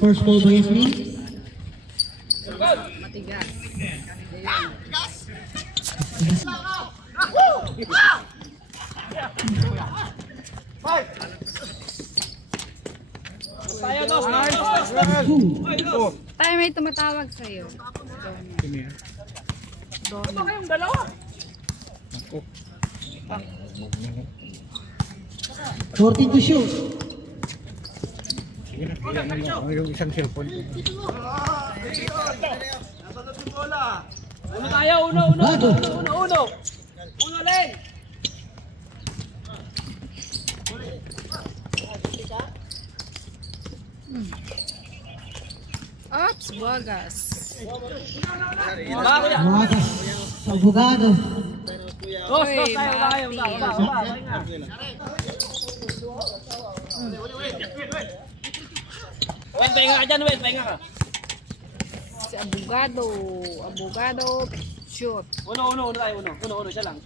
First ball by Yasmin. Matigas. Tayo may tumatawag sa'yo. Doon. Ano kayong dalawa? 14 to shoot. Yung isang cellphone. Uno tayo, uno. Uno, Len. Ops, Buagas. Buagas sa Abogado. Dos tayo, Wen, pahinga ka dyan, Wen, pahinga ka. Si Abogado, shoot. Uno tayo, uno, siya lang.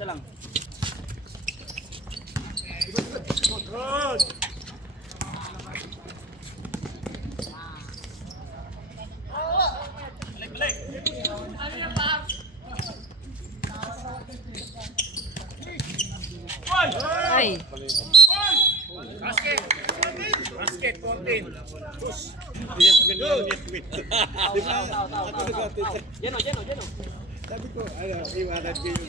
Ay. Basket 14. Jeno. Sabi ko, iwanan ko yung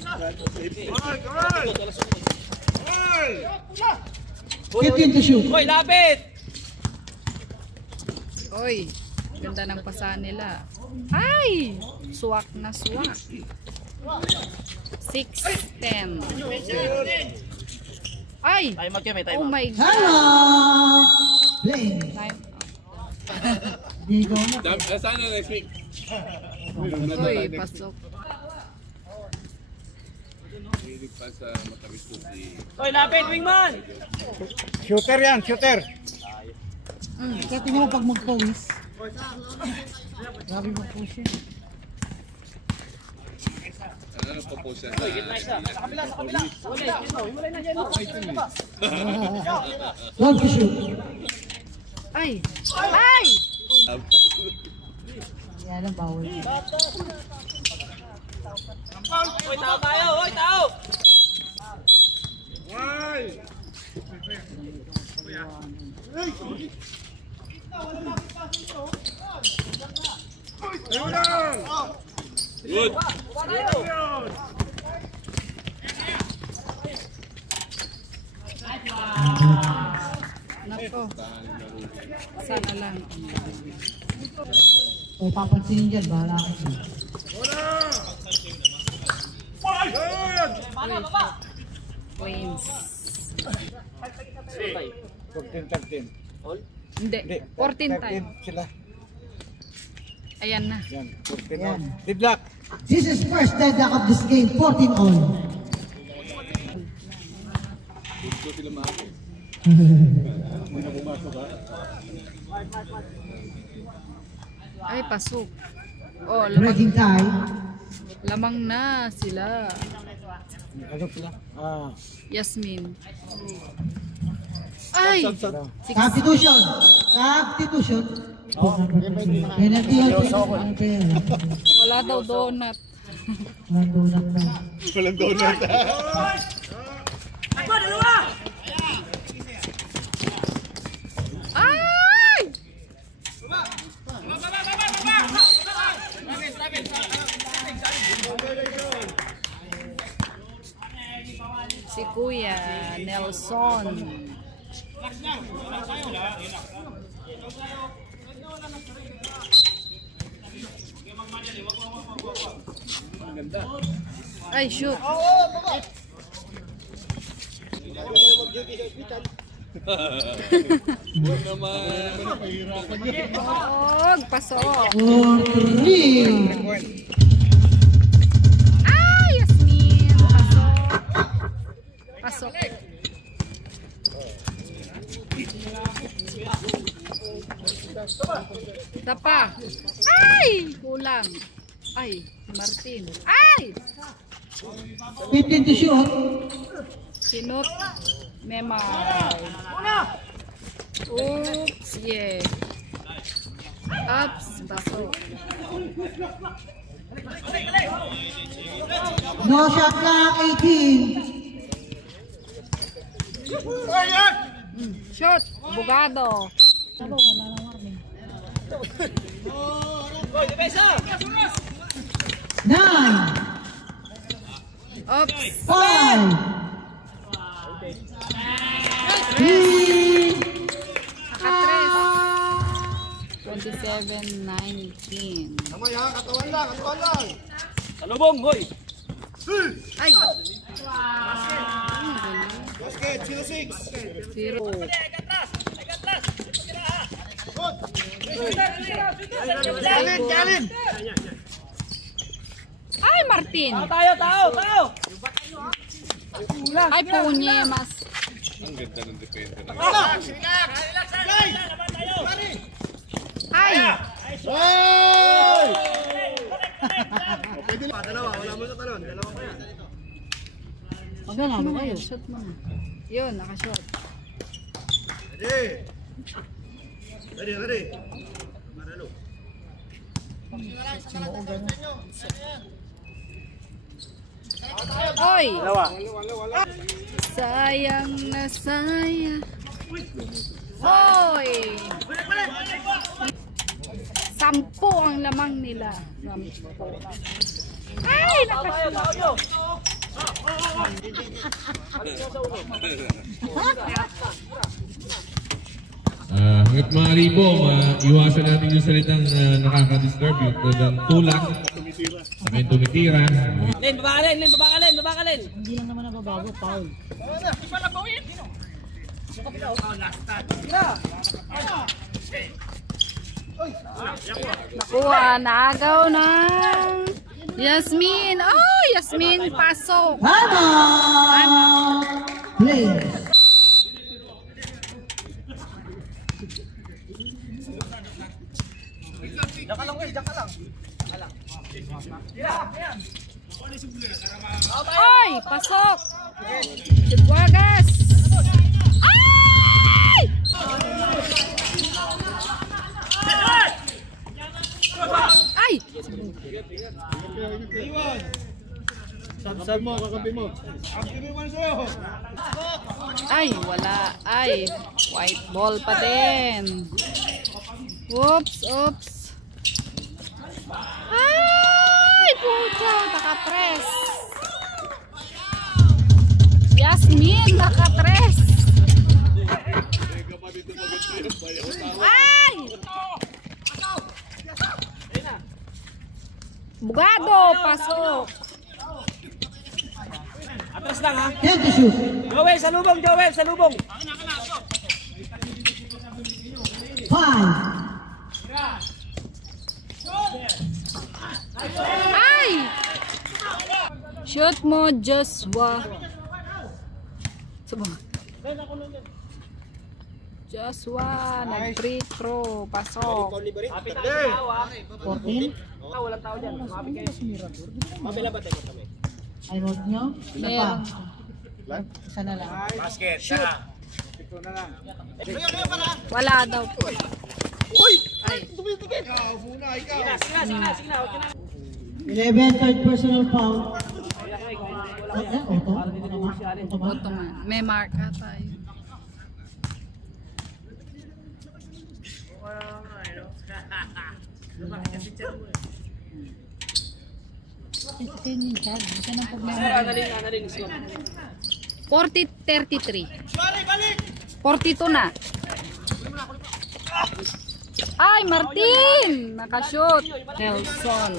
15 to shoot. Hoy, lapit! Oy, ganda ng pasa nila. Ay! Suwak na suwak. 6-10. Ay! Time Oh my God! Hello! Play. Time. Di ko mo. Sana next week. Uy, pasok. Hilig pa sa matamis ko si... Hoy, lapit, wingman! Shooter yan, shooter. Kaya tingnan mo pag mag-pose. Grabe mag-pose yan. Ano pa-pose yan? Sa kabila. Himulay na, Jeno. Love to shoot. Ay! Yan ang bawal. Hoy, tao! Good. Nako. Sana lang. O papansinin dyan, bahala ka siya. Queens. 14-13. Hindi. 14 tayo. Sila. Ayan na. Yan, 14 Yan. on. Diblock. This is first deadlock of this game, 14 all. Gusto sila maako. Muna pumasok ha. Ay, pasok. Oh, Breaking tie. lamang na sila. Ano sila? Yasmin. Ay! Substitution. Penalty also. Wala daw donut. Donut na. Walang donut. Ay! Si Kuya Nelson. Ay, shoot. Pasok. Ay, Yasmin. Pasok. Tapa. Ay, kulang. Ay, Martin. Ay! 15 to shoot. Sinot. Memar. Oops, yeah. Ups, pasok. No shot clock, 18. Shoot, bugado. Hoy, depensa! 9, Ups. 5, 3, Naka-tres. 27-19. Salubong, hoy! Ay! Basket, 06. Zero. Galing! Ay, Martin! Tayo! Ay, punye, mas. Ang ganda ng depensa na. Ay! Hoy! Pwede lang. Dalawa, wala mo sa talon. Dalawa pa yan. Ano kayo? Shot mo na. Yun, nakashot. Ready. Ready. Maralo. Oy! Dalawa. Sayang na sayang. Oy! 10 ang lamang nila. 10. Ay! Nakashot. Tayo! Hanggat maaari po, iwasan natin yung salitang nakaka-disturb, yung talagang tulak, saka yung tumitira. Len, baba ka, Len! Hindi lang naman nababago, foul. Nakuha, naagaw ng Yasmin. Oh, Yasmin, pasok. Time out! Play. Oy, pasok. Sibuagas. Ay! Ay! Sab mo, kakampi mo. Aktibo mo sa'yo. Ay, wala. Ay, white ball pa din. Oops. Ay, pucha, nakapress. Yasmin, nakapress. Ay! Bugado, pasok. Atras lang, ha? 10 to shoot. Joel, salubong! 5, Ay! Shoot mo, Joshua. Sabang. Joshua, nag-free throw. Pasok. Kapit tayo, ha? 14. Walang tao dyan. Kapit kayo. Mabila ba tayo kami? Ay, road nyo. Isa pa. Meron. Isa na lang. Basket. Shoot. Ito na lang. Wala daw po. Ay. Ikaw, muna, ikaw. Sige na. Okay na. 11, third personal foul. Auto? Auto man. May mark tayo. Analin. 40-33. 42 na. Ay, Martin! Nakashoot. Nelson.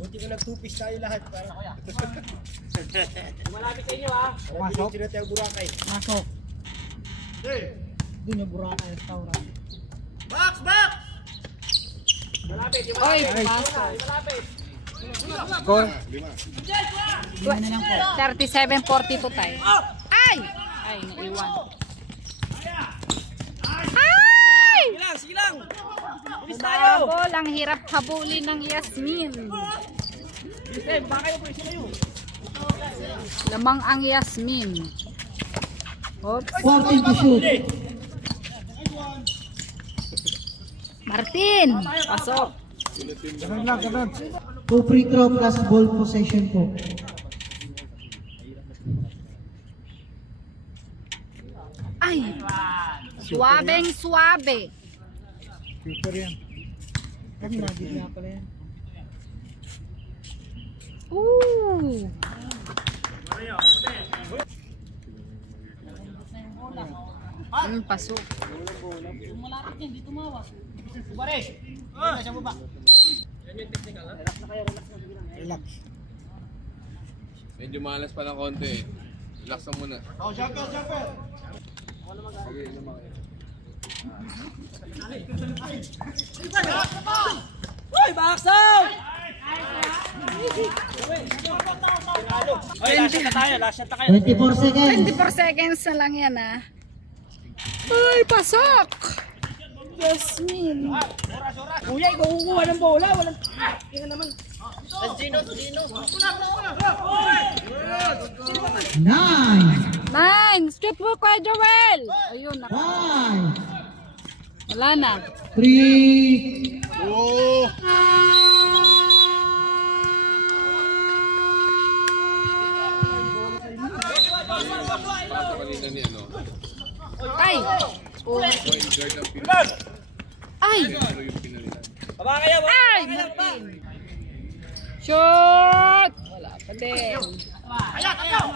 Buti ko nagtupis tayo lahat. Malapit sa inyo, ha? Pasok. Sinatay ang Boracay. Pasok. Doon yung Boracay restaurant. Box! Malapit. Oy, pasok. Malapit. Score? 37-42 tayo. Ay! Ay, naiwan. Ay! Sige lang. Bilis tayo. Ball, ang hirap habulin ng Yasmin. Baka kayo, pwede kayo. Lamang ang Yasmin. Oops. 14 to shoot. Martin, pasok. 2 free throw plus ball possession po. Ay, suabeng suabe. Super yan. Kami magic nga pala yan. Ooh. Pasok. Relax. Medyo malas pa ng konti. Relax na muna. Hoy, baksaw! Hoy, last shot na tayo, last shot na kayo. 24 seconds. 24 seconds na lang yan Ay, pasok! Yasmin. Kuya, ikaw kukuha ng bola, walang... Nine. 9! Strip mo, Kuya Joel! Ayun, 5. wala na. 3. Kanina ni ano. Ay! Point guard ang pinag. Ay! Pero yung pinalitan. Baba kayo, baba! Ay! Martin! Shoot! Wala pa din.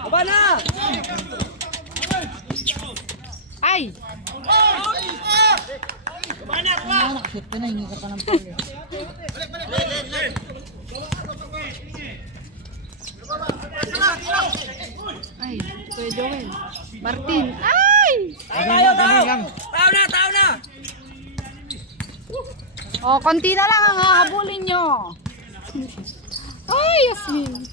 Baba na! Ay! Nakashit ka na, hindi ka pa ng foul. Ay! Kuya Joel. Martin! Ay! Tayo, tayo! Tao na! Oh, konti na lang ang hahabulin nyo. Ay, Yasmin.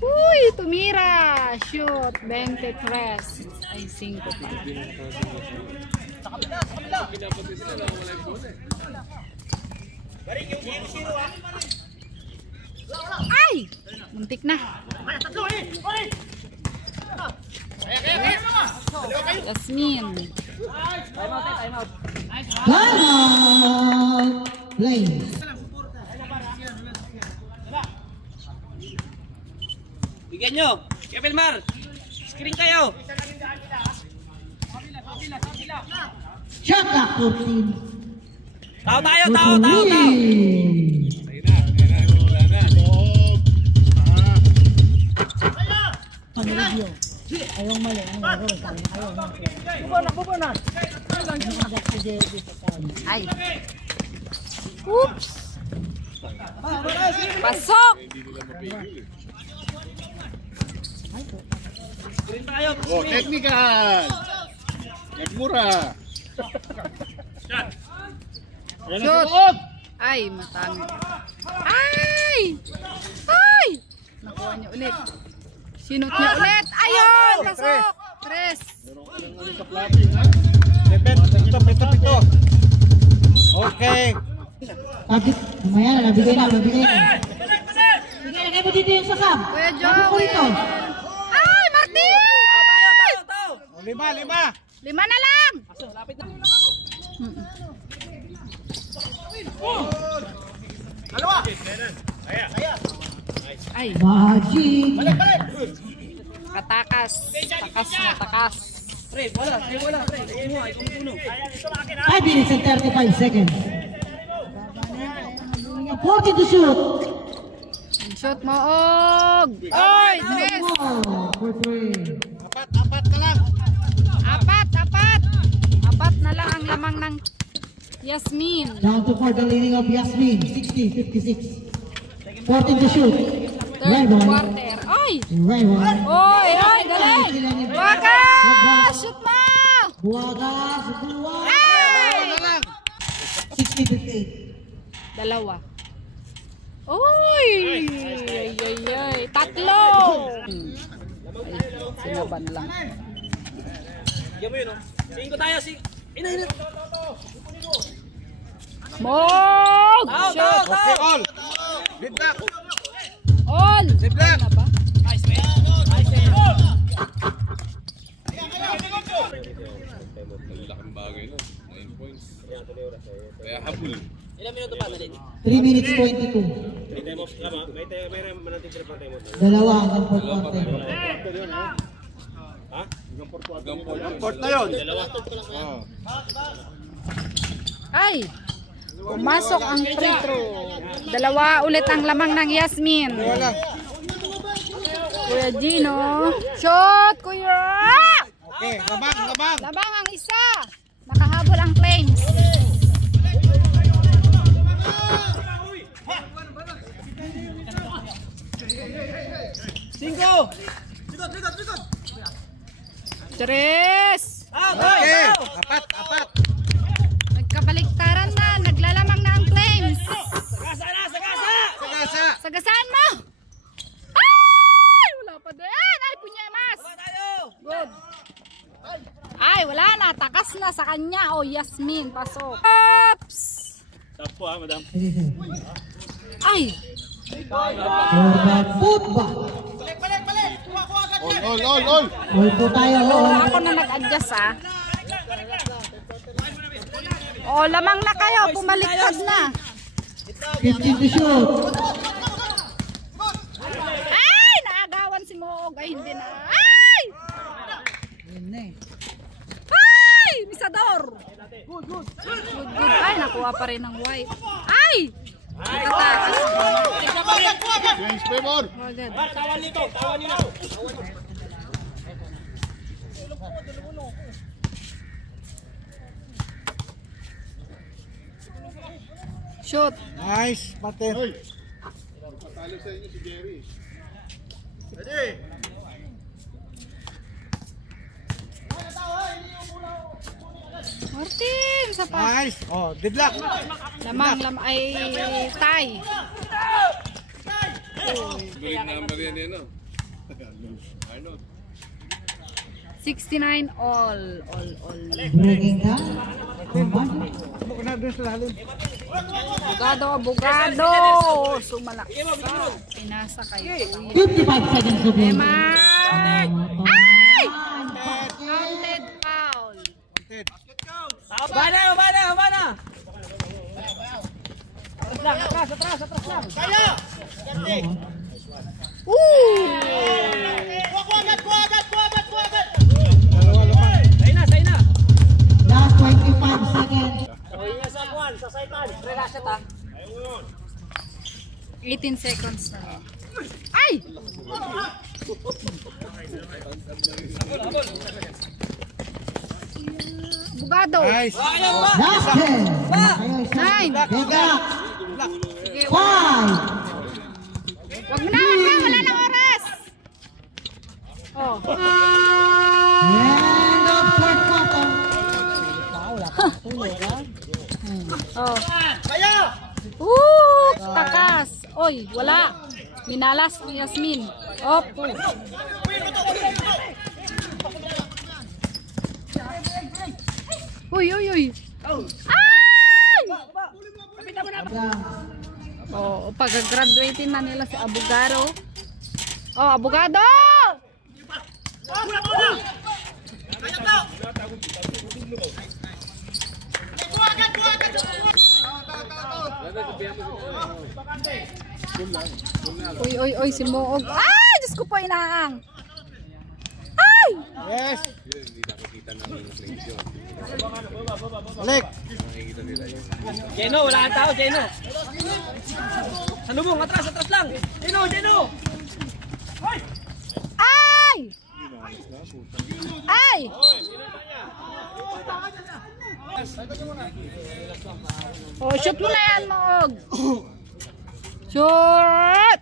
Uy, tumira. Shoot. 23. Ay, 5 pa. Ay! Muntik na. Yasmin. Timeout. Play. Bigyan nyo! Kevin Mar! Screen kayo! Shot clock 14. Tao tayo! Lead. Simula na. Pag-review. Ayaw mali. Ayaw. Ay. Oops. Pasok. Hindi nila mapigil. Screen tayo! Oh, technical! Nagmura! Shoot. Ay, matami. Ay! Ay! Nakuha niya ulit. Sinut niya ulit. Ayun! Pasok! 3. Pito. Okay. Mamaya na, nabigay na. Lagay mo dito yung sasab. Kuya Sabi ko ito. Joel. Ay, Martin! Tao! 5 na lang! Lapit na. Ay, Magic. katakas. Takas na takas. Pre, wala. Ikaw puno. 5 minutes and 35 seconds. 40 to shoot. Shoot mo, Og! Oy, 3. Oh, for 3. Apat na lang ang lamang ng Yasmin. Down to 4 the leading of Yasmin. 60-56. 14 to shoot. Third Right one. quarter. Oy! Right one. Oy, galing! Waka! Shoot mo! Buwagas. Ay! 60-58. Dalawa. Oy! Ay. Tatlo! Ay, sinaban lang. Bigyan mo yun, oh. Singko tayo, Ina. Mog! Tao! Shoot! All! Lead back! All! Zip lang. Ano ba? Nice, man. Ang laking bagay na. 9 points. Kaya habol. Ilang minuto pa natin? 3 minutes 22. Dalawa hanggang 4 quarter. Court na yun. Ay! Pumasok ang free throw. Dalawa ulit ang lamang ng Yasmin. Kuya Gino. Shot, Kuya! Okay, labang. Labang ang isa. Nakahabol ang Flames. Cinco! Tres! Okay, apat. Nagkabaliktaran na. Naglalamang na ang Flames. Sagasa. Sagasaan mo! Ay! Wala pa din! Ay, punyemas! Good. Ay, wala na. Takas na sa kanya. O, Yasmin, pasok. Oops! Tapo madam. Ay! Football. All. All po tayo. Ako na nag-adjust O, lamang na kayo. Pumaliktad na. 15 to shoot. Ay! Naagawan si Moog. Ay, hindi na. Ay! Ay! Misador! Good. Ay, nakuha pa rin ng white. Ay! Nakatakas. James Pemor. Agad. Tawan nito. Shoot. Nice, Martin. Patalo sa inyo si Jerry. Ready? Martin, sa pa. Nice. Oh, good luck. Lamang ay tie. Balik number yan yan, no? Arnold. 69 all. Breaking ka. Abogado. Sumalaksa. Pinasa kayo. 55 seconds to go. Neymar. Ay! Counted foul. Habana! Say na! Last 25 seconds. 18 seconds na. Ay! Abogado. Nice. Last 10. Nine. Beka. Sige, 5. wag na. Wala na oras. Oh. End of third quarter. Oh. Takas. Oy, wala. Minalas ni Yasmin. Op. Uy. Ay! Oh, pag-graduate na nila si Abogado. Oh, Abogado! Uy, si Moog. Ay, Diyos ko po, inaang. Ay! Yes. Balik. Jeno, wala kang tao, Jeno. Salubong, atras lang. Jeno! Ay! Ay! Oh, shoot mo na yan, Moog. Shoot!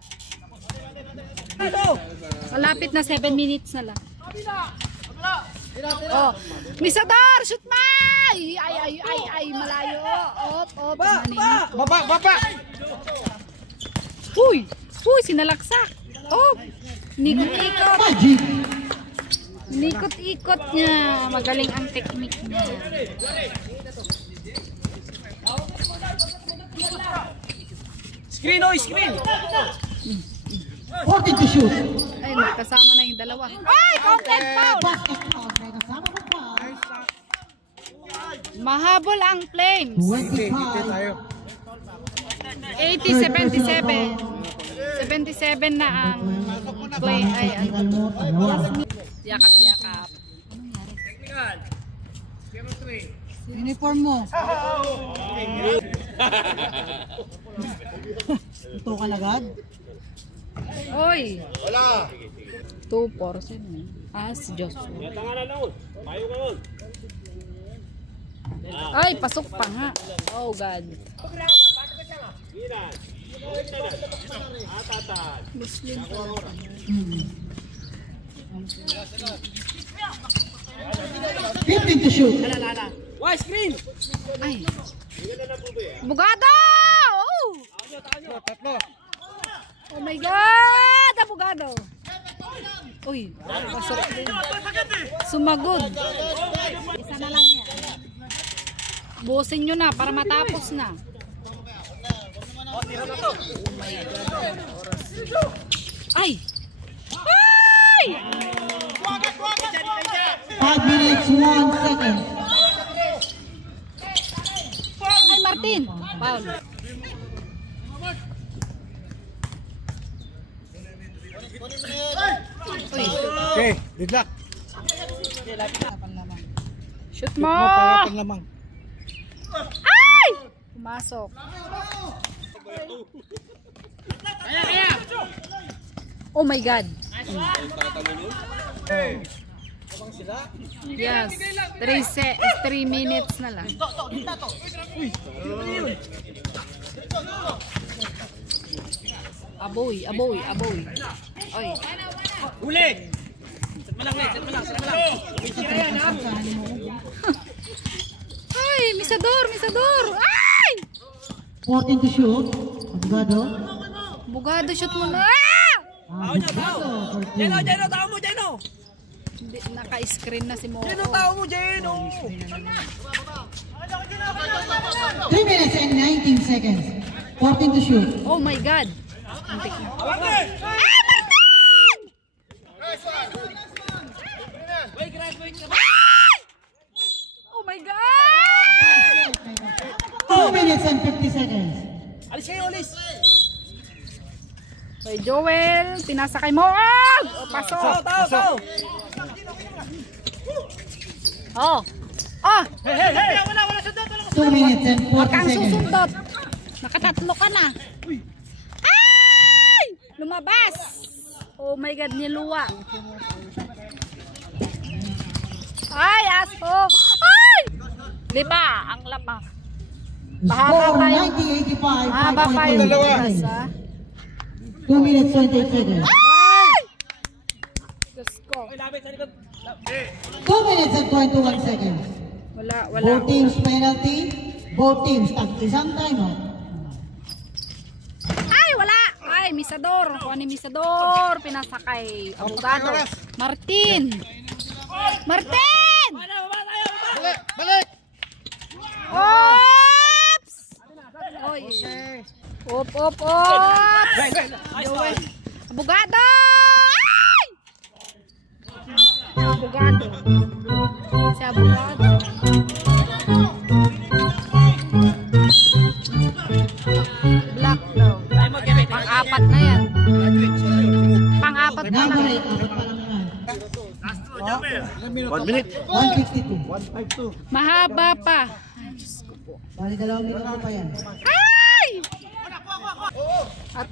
Malapit na 7 minutes na lang. Oh, Misador, shoot ma! Ay, malayo. Op. Baba. Uy, sinalaksak. Op. Nikot-ikot. Magic. Nikot-ikot niya. Magaling ang technique niya. Screen! 40 to shoot. Ay, magkasama na yung dalawa. Ay, counted foul! Basket foul. May kasama ko pa. Mahabol ang Flames. 25. 80-77. 77 na ang play. Ay, ano. Yakap-yakap. Uniform mo. Ito ka lagad. Oy. Wala. 2-4 sino? Si Joshua. Ay, pasok pa nga. Oh God. Muslim po. 15 to shoot. Why screen? Ay. Bugado! Oh! Oh my God! Abogado! Uy, pasok din. Sumagod. Isa na lang yan. Busin nyo na para matapos na. Oh my God. Ay! Ay! 5 minutes, 1 second. Ay, Martin! Foul. Uy, Okay, good luck. shoot mo! lamang. Ay! Pumasok. Oh my God. Yes. 3 minutes na lang. Aboy, aboy, aboy. Oy. Huli! Set mo lang, set mo lang, set mo lang. Ay, misador, misador. Ay! 14 to shoot. Abogado. Bugado shoot mo na. Abogado for 2. Jeno, tao mo, Jeno! Hindi, naka-screen na si Mo. Jeno, tao mo, Jeno! 3 minutes and 19 seconds. 14 to shoot. Oh my God. Antik na. Martin! Ay! Oh my God! 2 minutes and 50 seconds. Alis kayo, alis! Kay Joel, pinasa kay Moag! O, pasok! Tao! Oh! Oh! Hey! Wala, sundot! 2 minutes and 40 Huwag kang seconds. susundot! Nakatatlo ka na! Ay! Lumabas! Oh my God, niluwa! Ay, aso! Ay! Liba, ang laba. Mahaba Score tayo. 90-85. Mahaba 5 pa point yung lead. oras, ha? 2 minutes 28 seconds. Ay! Diyos ko. 2 minutes and 21 seconds. Wala. Both teams penalty. Both teams tag isang timeout. Ay, wala! Ay, misador. Kuha ni misador. Pinasa kay Abogado. Martin! Martin! Balik! Oops! Oy. Op! Joel. Abogado! Ay! Abogado. Si Abogado. Black daw. Pang-apat na yan. Pang-apat na Number lang. 8. Apat pa lang naman. 1 minute. 152. Mahaba pa. Ay, Diyos ko po. Bali 2 minuto pa yan. Ay! At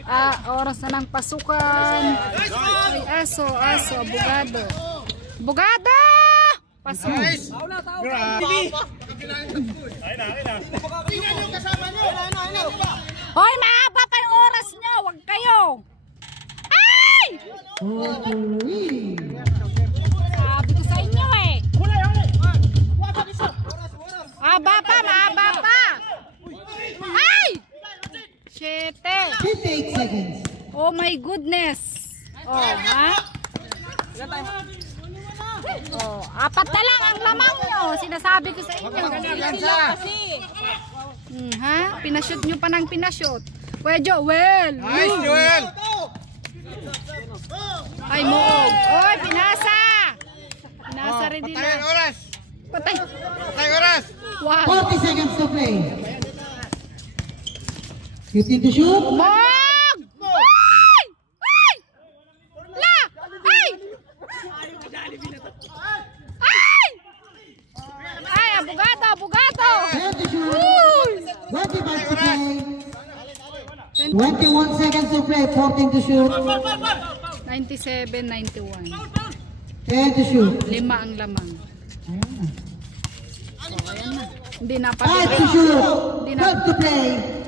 oras na ng pasukan. Ay, aso, abogado. Abogado! Pasok. Hoy, mahaba pa yung oras nyo. Huwag kayo. Ay! 4-3. Sabi ko sa inyo eh. Mahaba pa. Ay! 7. 58 seconds. Oh my goodness. Oh, ha? Oh, 4 na lang ang lamang nyo. Sinasabi ko sa inyo. Ha? Pinashoot nyo pa ng pinashoot. Kuya Joel. Nice, Joel! Ay, Moog. Oy, pinasa. Pinasa rin nila. Patay ang oras! Patay. Patay ang oras! Wow. 40 seconds to play. 15 to shoot. Bog! Ay! Ay! La! Ay! Ay! Ay, abogado, abogado! 10 to shoot. Uy! 25 to play. 21 seconds to play. 14 to shoot. 97, 91. 10 to shoot. 5 ang lamang. Ayan na. Hindi na 5 pa. to shoot. Hindi na. 12 to play.